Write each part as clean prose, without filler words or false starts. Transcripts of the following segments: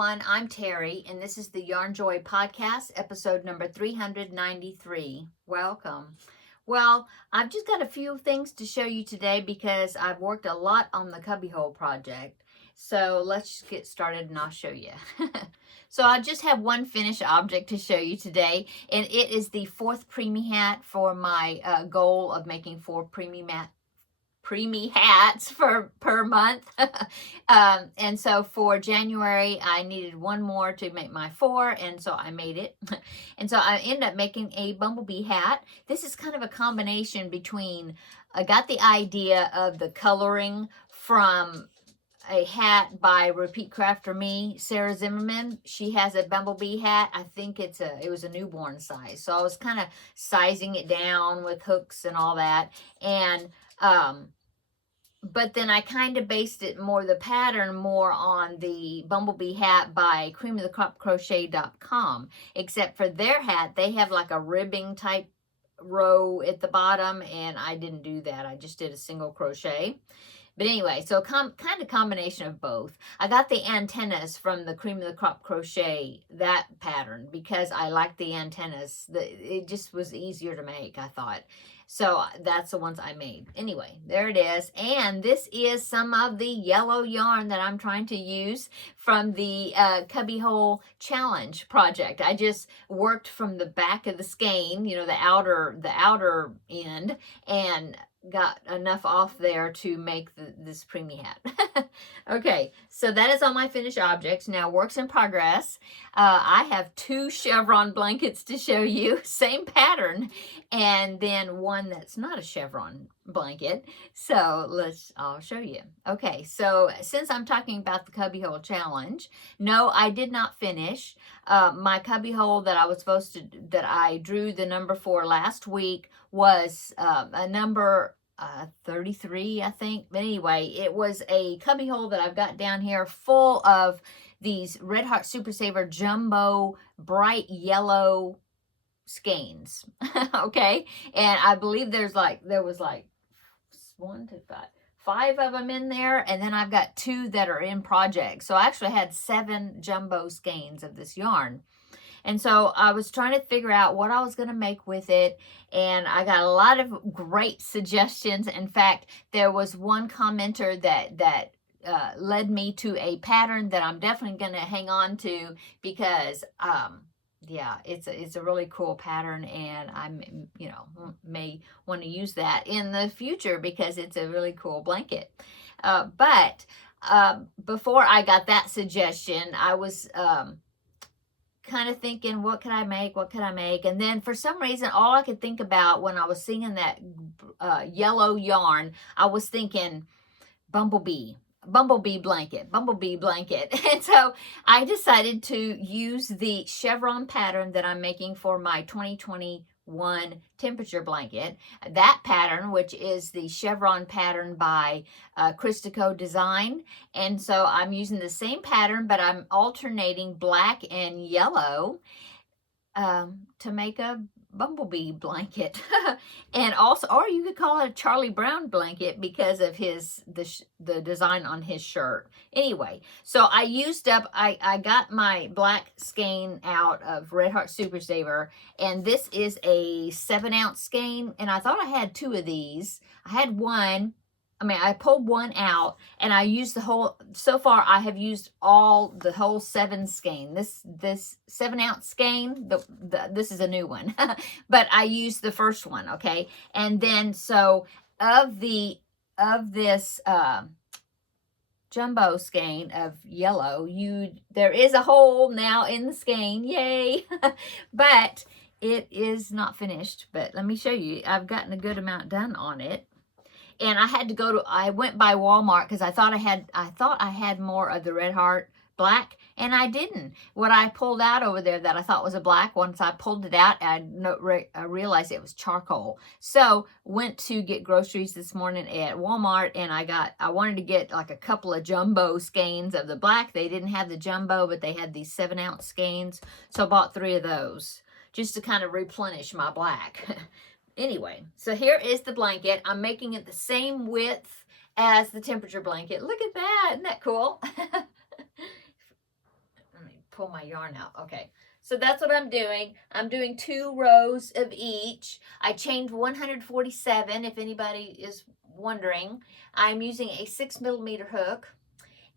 everyone, I'm Terry, and this is the Yarn Joy Podcast, episode number 393. Welcome. Well, I've just got a few things to show you today because I've worked a lot on the cubbyhole project. So let's get started and I'll show you. So I just have one finished object to show you today, and it is the fourth preemie hat for my goal of making 4 preemie hats per month. And so for January I needed one more to make my 4, and so I made it. And so I ended up making a Bumblebee hat. This is kind of a combination between, I got the idea of the coloring from a hat by Repeat Crafter Me, Sarah Zimmerman. She has a Bumblebee hat. I think it was a newborn size. So I was kind of sizing it down with hooks and all that. And but then I kind of based it more, the pattern more on the Bumblebee hat by creamofthecropcrochet.com. Except for their hat, they have like a ribbing type row at the bottom, and I didn't do that. I just did a single crochet. But anyway, so kind of combination of both. I got the antennas from the Cream of the Crop Crochet, that pattern, because I like the antennas. It just was easier to make, I thought. So that's the ones I made. Anyway, there it is. And this is some of the yellow yarn that I'm trying to use from the Cubbyhole Challenge project. I just worked from the back of the skein, you know, the outer end, and got enough off there to make this preemie hat. Okay, so that is all my finished objects. Now, works in progress. I have 2 chevron blankets to show you, same pattern, and then one that's not a chevron blanket. So I'll show you. Okay, so since I'm talking about the Cubbyhole Challenge, no, I did not finish my cubbyhole that I drew the number for last week was a number 33, I think. But anyway, it was a cubbyhole that I've got down here full of these Red Heart Super Saver Jumbo bright yellow skeins. Okay, and I believe there was like 1, 2, 5 of them in there, and then I've got 2 that are in project. So I actually had 7 jumbo skeins of this yarn. And so I was trying to figure out what I was going to make with it, and I got a lot of great suggestions. In fact, there was one commenter that led me to a pattern that I'm definitely going to hang on to because yeah, it's a really cool pattern, and I may want to use that in the future because it's a really cool blanket. But before I got that suggestion, I was kind of thinking, what could I make? And then for some reason, all I could think about when I was singing that yellow yarn, I was thinking Bumblebee blanket. And so I decided to use the chevron pattern that I'm making for my 2021 temperature blanket. That pattern, which is the chevron pattern by Christico Design. And so I'm using the same pattern, but I'm alternating black and yellow to make a Bumblebee blanket. And also, or you could call it a Charlie Brown blanket because of the design on his shirt. Anyway, so I got my black skein out of Red Heart Super Saver, and this is a 7-ounce skein, and I thought I had 2 of these. I had one. I pulled one out, and I used the whole. So far, I have used the whole 7 skein. This 7-ounce skein. This is a new one, but I used the first one. Okay, and then so of this jumbo skein of yellow, there is a hole now in the skein. Yay! But it is not finished. But let me show you. I've gotten a good amount done on it. And I went by Walmart because I thought I had more of the Red Heart black, and I didn't. What I pulled out over there that I thought was a black, once I pulled it out, I realized it was charcoal. So went to get groceries this morning at Walmart, and I wanted to get like a couple of jumbo skeins of the black. They didn't have the jumbo, but they had these 7-ounce skeins. So I bought 3 of those just to kind of replenish my black. Anyway, so here is the blanket. I'm making it the same width as the temperature blanket. Look at that. Isn't that cool? pull my yarn out. Okay. So that's what I'm doing. I'm doing 2 rows of each. I chained 147, if anybody is wondering. I'm using a 6mm hook.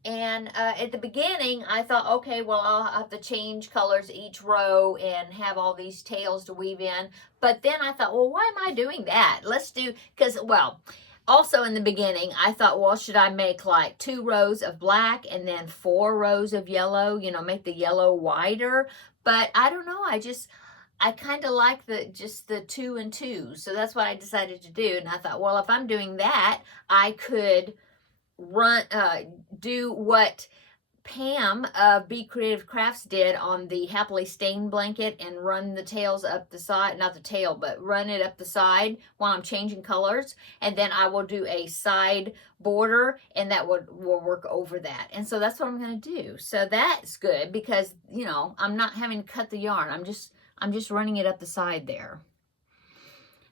And at the beginning, I thought, okay, well, I'll have to change colors each row and have all these tails to weave in. But then I thought, well, why am I doing that? Let's do, because, well, also in the beginning, I thought, well, should I make like 2 rows of black and then 4 rows of yellow, you know, make the yellow wider? But I don't know, I kind of like just the 2 and 2. So that's what I decided to do. And I thought, well, if I'm doing that, I could do what Pam of Be Creative Crafts did on the Happily Stained blanket and run the tails up the side, not the tail, but run it up the side while I'm changing colors. And then I will do a side border and that will work over that. And so that's what I'm going to do. So that's good because, you know, I'm not having to cut the yarn. I'm just running it up the side there.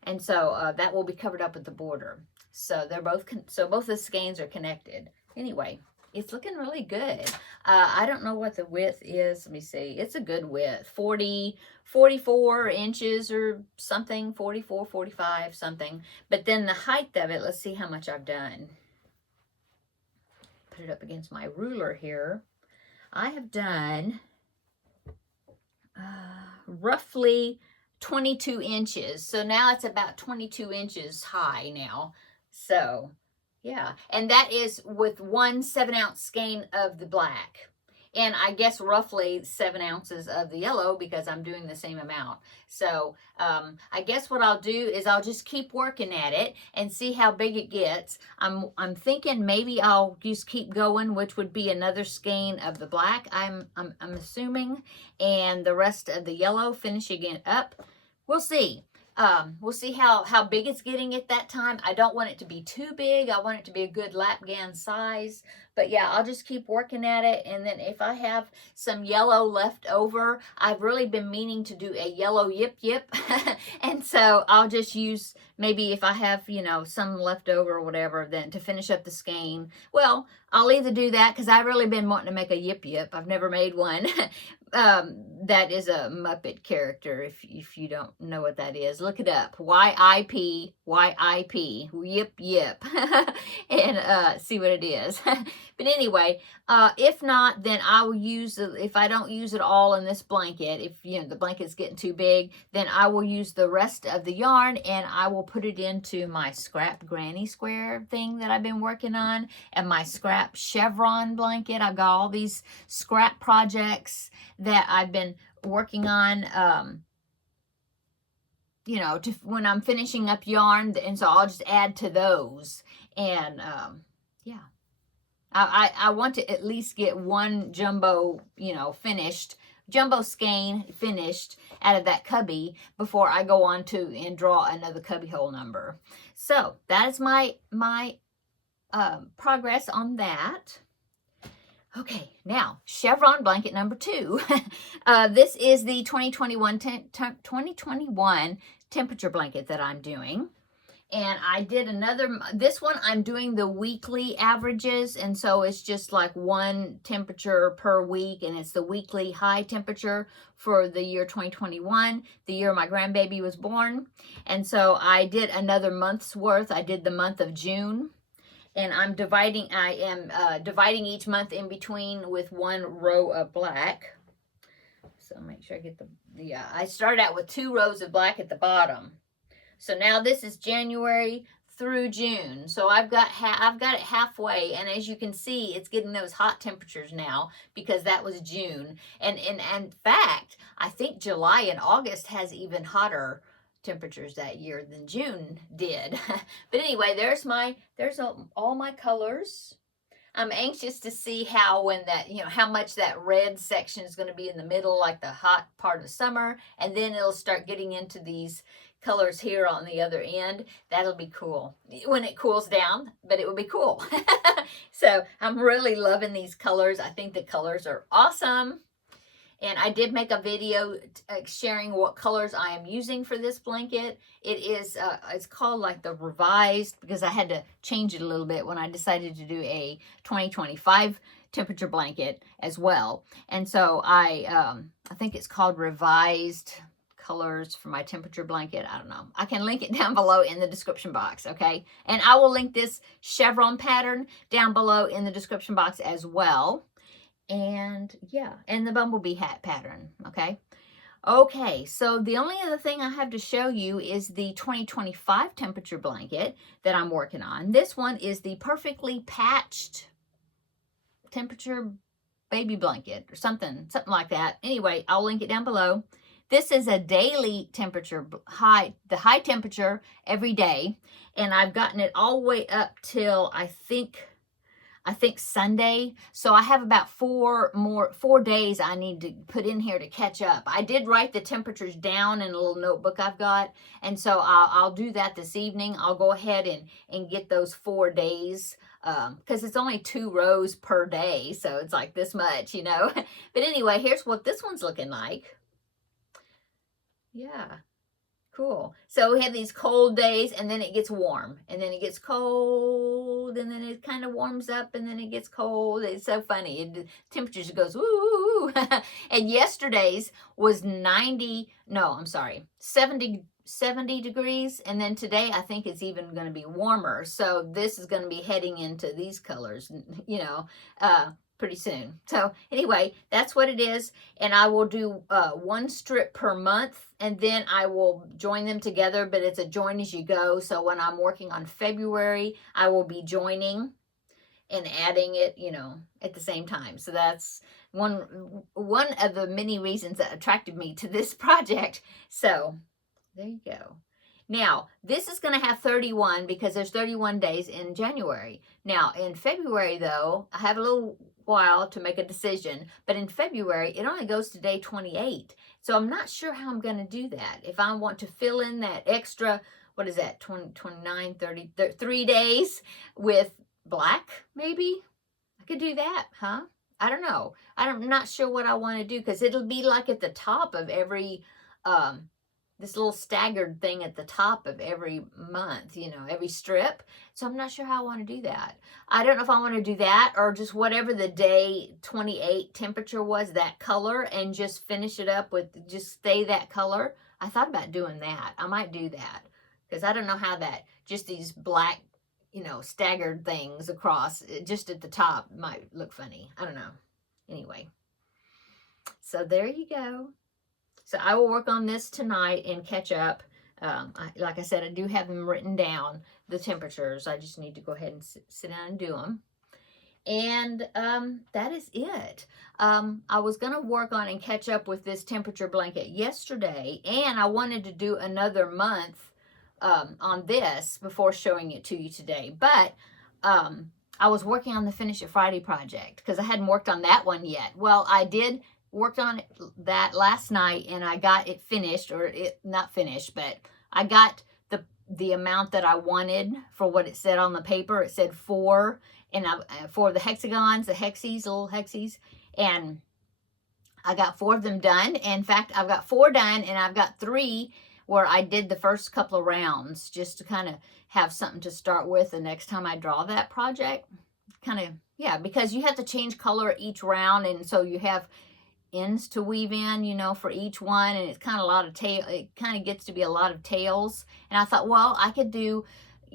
And so that will be covered up with the border. So they're both, so both the skeins are connected. Anyway, it's looking really good. I don't know what the width is. Let me see. It's a good width. 44 inches or something. 44, 45, something. But then the height of it, let's see how much I've done. Put it up against my ruler here. I have done roughly 22 inches. So now it's about 22 inches high now. So, yeah. And that is with 1 7-ounce skein of the black. And I guess roughly 7 ounces of the yellow because I'm doing the same amount. So, I guess what I'll do is I'll just keep working at it and see how big it gets. I'm thinking maybe I'll just keep going, which would be another skein of the black, I'm assuming, and the rest of the yellow, finishing it up. We'll see. We'll see how big it's getting at that time. I don't want it to be too big. I want it to be a good lap gown size. But yeah, I'll just keep working at it. And then if I have some yellow left over, I've really been meaning to do a yellow yip yip. And so I'll just use, maybe if I have, you know, some left over or whatever, then to finish up the skein. Well, I'll either do that because I've really been wanting to make a yip yip. I've never made one. That is a Muppet character. If you don't know what that is, look it up. Y-I-P, Y-I-P, yip yip, and see what it is. But anyway, if not, then I will use, if I don't use it all in this blanket, if, you know, the blanket's getting too big, then I will use the rest of the yarn and I will put it into my scrap granny square thing that I've been working on, and my scrap chevron blanket. I've got all these scrap projects that I've been working on, you know, when I'm finishing up yarn, and so I'll just add to those. And yeah, I want to at least get one jumbo, you know, jumbo skein finished out of that cubby before I go on to and draw another cubby hole number. So that is my progress on that. Okay, now chevron blanket number 2. This is the 2021 temperature blanket that I'm doing. And I did this one I'm doing the weekly averages, and so it's just like 1 temperature per week, and it's the weekly high temperature for the year 2021, the year my grandbaby was born. And so I did another month's worth. I did the month of June. And I am dividing each month in between with 1 row of black. So make sure I get I started out with 2 rows of black at the bottom. So now this is January through June. So I've got it halfway, and as you can see, it's getting those hot temperatures now because that was June. And in fact, I think July and August has even hotter temperatures that year than June did. But anyway, there's all my colors. I'm anxious to see how, when that, you know, how much that red section is going to be in the middle, like the hot part of summer, and then it'll start getting into these colors here on the other end. That'll be cool when it cools down, but it will be cool. So I'm really loving these colors. I think the colors are awesome. And I did make a video sharing what colors I am using for this blanket. It is, it's called like the revised, because I had to change it a little bit when I decided to do a 2025 temperature blanket as well. And so I think it's called Revised Colors for my temperature blanket. I don't know. I can link it down below in the description box, okay? And I will link this chevron pattern down below in the description box as well. And yeah, and the bumblebee hat pattern, okay? Okay, so the only other thing I have to show you is the 2025 temperature blanket that I'm working on. This one is the perfectly patched temperature baby blanket or something like that. Anyway, I'll link it down below. This is a daily temperature, the high temperature every day, and I've gotten it all the way up till I think Sunday. So I have about 4 days I need to put in here to catch up. I did write the temperatures down in a little notebook I've got, and so I'll do that this evening. I'll go ahead and get those 4 days, because it's only 2 rows per day, so it's like this much, you know. But anyway, here's what this one's looking like. Yeah. Cool. So we have these cold days, and then it gets warm, and then it gets cold, and then it kind of warms up, and then it gets cold. It's so funny. The temperature just goes, woo. And yesterday's was 70 degrees, and then today I think it's even going to be warmer. So this is going to be heading into these colors, you know, pretty soon. So anyway, that's what it is, and I will do 1 strip per month, and then I will join them together, but it's a join as you go. So when I'm working on February, I will be joining and adding it, you know, at the same time. So that's one of the many reasons that attracted me to this project. So there you go. Now, this is going to have 31 because there's 31 days in January. Now, in February, though, I have a little while to make a decision. But in February, it only goes to day 28. So I'm not sure how I'm going to do that. If I want to fill in that extra, what is that, 20, 29, 30, 3 days with black, maybe? I could do that, huh? I don't know. I'm not sure what I want to do because it'll be like at the top of every... this little staggered thing at the top of every month, you know, every strip. So I'm not sure how I want to do that. I don't know if I want to do that or just whatever the day 28 temperature was, that color, and just finish it up with, just stay that color. I thought about doing that. I might do that because I don't know how that, just these black, you know, staggered things across, just at the top might look funny. I don't know. Anyway, so there you go. So I will work on this tonight and catch up. Like I said, I do have them written down, the temperatures. I just need to go ahead and sit down and do them. And that is it. I was going to work on and catch up with this temperature blanket yesterday, and I wanted to do another month on this before showing it to you today. But I was working on the Finish It Friday project because I hadn't worked on that one yet. Well, I did worked on that last night, and I got it finished, or it not finished, but I got the amount that I wanted for what it said on the paper. It said 4, and for the hexagons, the hexies, little hexies, and I got 4 of them done. In fact, I've got 4 done, and I've got 3 where I did the first couple of rounds just to kind of have something to start with the next time I draw that project. Kind of, yeah, because you have to change color each round, and so you have ends to weave in, you know, for each one, and it's kind of a lot of tail. It kind of gets to be a lot of tails, and I thought, well, I could do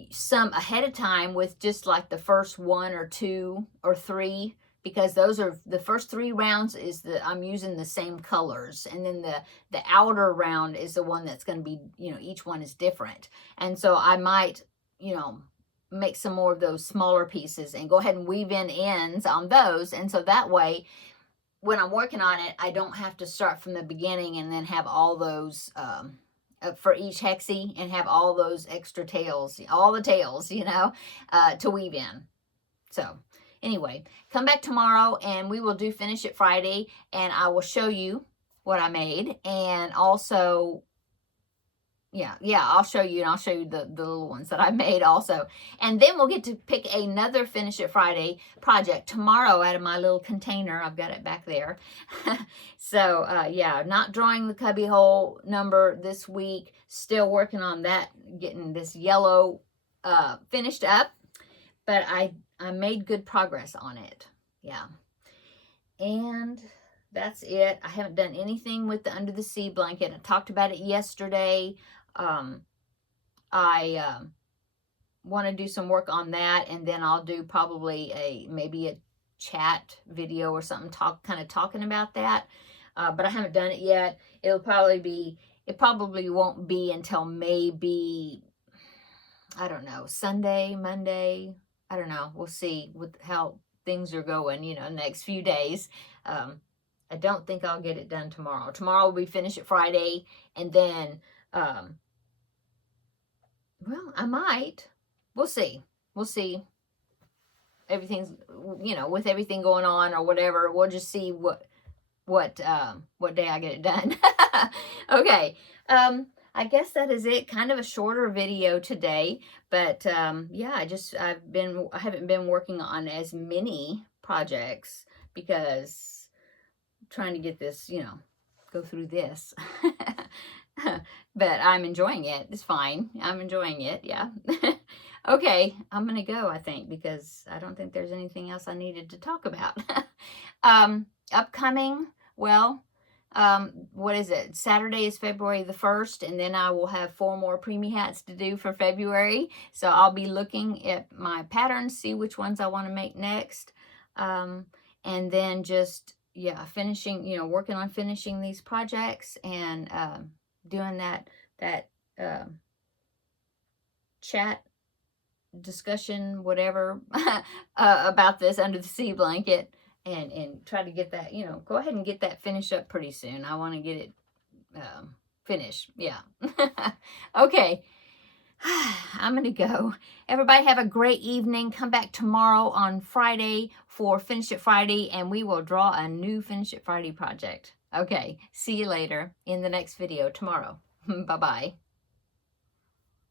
some ahead of time with just like the first 1 or 2 or 3, because those are the first 3 rounds is I'm using the same colors, and then the outer round is the one that's going to be, you know, each one is different. And so I might, you know, make some more of those smaller pieces and go ahead and weave in ends on those, and so that way when I'm working on it, I don't have to start from the beginning and then have all those for each hexie and have all those extra tails, all the tails, you know, to weave in. So anyway, come back tomorrow and we will do Finish It Friday, and I will show you what I made, and also I'll show you, and I'll show you the little ones that I made also. And then we'll get to pick another Finish It Friday project tomorrow out of my little container. I've got it back there. So, not drawing the cubby hole number this week. Still working on that, getting this yellow finished up. But I made good progress on it. Yeah. And that's it. I haven't done anything with the Under the Sea blanket. I talked about it yesterday. I want to do some work on that, and then I'll do probably maybe a chat video or something kind of talking about that. But I haven't done it yet. It probably won't be until maybe, I don't know, Sunday, Monday. I don't know. We'll see with how things are going, next few days. I don't think I'll get it done tomorrow. Tomorrow we finish it Friday, and then, well, I might. We'll see. We'll see. Everything's, with everything going on or whatever, we'll just see what day I get it done. Okay. I guess that is it. Kind of a shorter video today, but yeah, I haven't been working on as many projects because I'm trying to get this, go through this. But I'm enjoying it. It's fine. I'm enjoying it. Yeah. Okay, I'm going to go, I think, because I don't think there's anything else I needed to talk about. Upcoming, well, what is it? Saturday is February the 1st, and then I will have 4 more preemie hats to do for February. So I'll be looking at my patterns, see which ones I want to make next. And then just, yeah, finishing, working on finishing these projects and doing that chat discussion, whatever, about this Under the Sea blanket, and try to get that, go ahead and get that finished up pretty soon. I want to get it finished. Yeah. Okay. I'm going to go. Everybody have a great evening. Come back tomorrow on Friday for Finish It Friday, and we will draw a new Finish It Friday project. Okay. See you later in the next video tomorrow. Bye-bye.